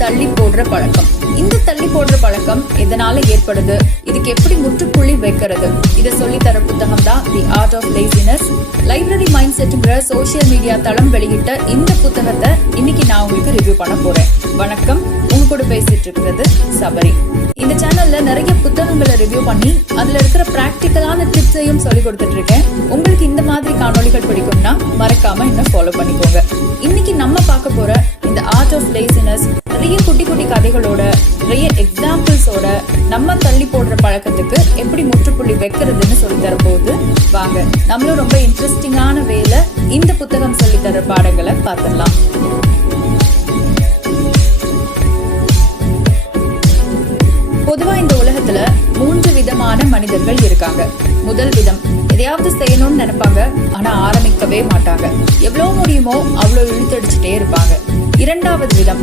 தள்ளி போடுற பழக்கம். இந்த தள்ளி போடுற பழக்கம் எதனால ஏற்படுது, இதுக்கு எப்படி முற்றுப்புள்ளி வைக்கிறது, இதை சொல்லி தர புத்தகம் தான் the art of laziness. Library mind செட்ங்கிற சோசியல் மீடியா தளம் வெளியிட்ட இந்த புத்தகத்தை இன்னைக்கு நான் உங்களுக்கு ரிவ்யூ பண்ண போறேன். வணக்கம், உங்க கூட பேசிட்டு இருக்கிறது சபரி. இந்த சேனல்ல நிறைய புத்தகங்களை ரிவ்யூ பண்ணி அதுல இருக்கிற பிராக்டிக்கலான டிப்ஸையும் சொல்லி கொடுத்துட்டு இருக்கேன். உங்களுக்கு இந்த மாதிரி காணொலிகள் பிடிக்கும்னா மறக்காம என்ன ஃபாலோ பண்ணிக்கோங்க. இன்னைக்கு நம்ம பார்க்க போற இந்த ஆர்ட் ஆஃப் லேசினஸ் நிறைய குட்டி குட்டி கதைகளோட, நிறைய எக்ஸாம்பிள்ஸோட நம்ம தள்ளி போடுற பழக்கத்துக்கு எப்படி முற்றுப்புள்ளி வைக்கிறதுன்னு சொல்லி தரப்போகுது. வாங்க, நம்மளும் ரொம்ப இன்ட்ரெஸ்டிங்கான வேல இந்த புத்தகம் சொல்லி தர பாடங்களை பார்த்துடலாம். பொதுவா இந்த உலகத்துல 3 விதமான மனிதர்கள் இருக்காங்க. முதல் விதம், எதையாவது செய்யணும்னு நினைப்பாங்க, ஆனா ஆரம்பிக்கவே மாட்டாங்க. எவ்வளவு முடியுமோ அவ்வளவு இழுத்தடிச்சுட்டே இருப்பாங்க. இரண்டாவது விதம்,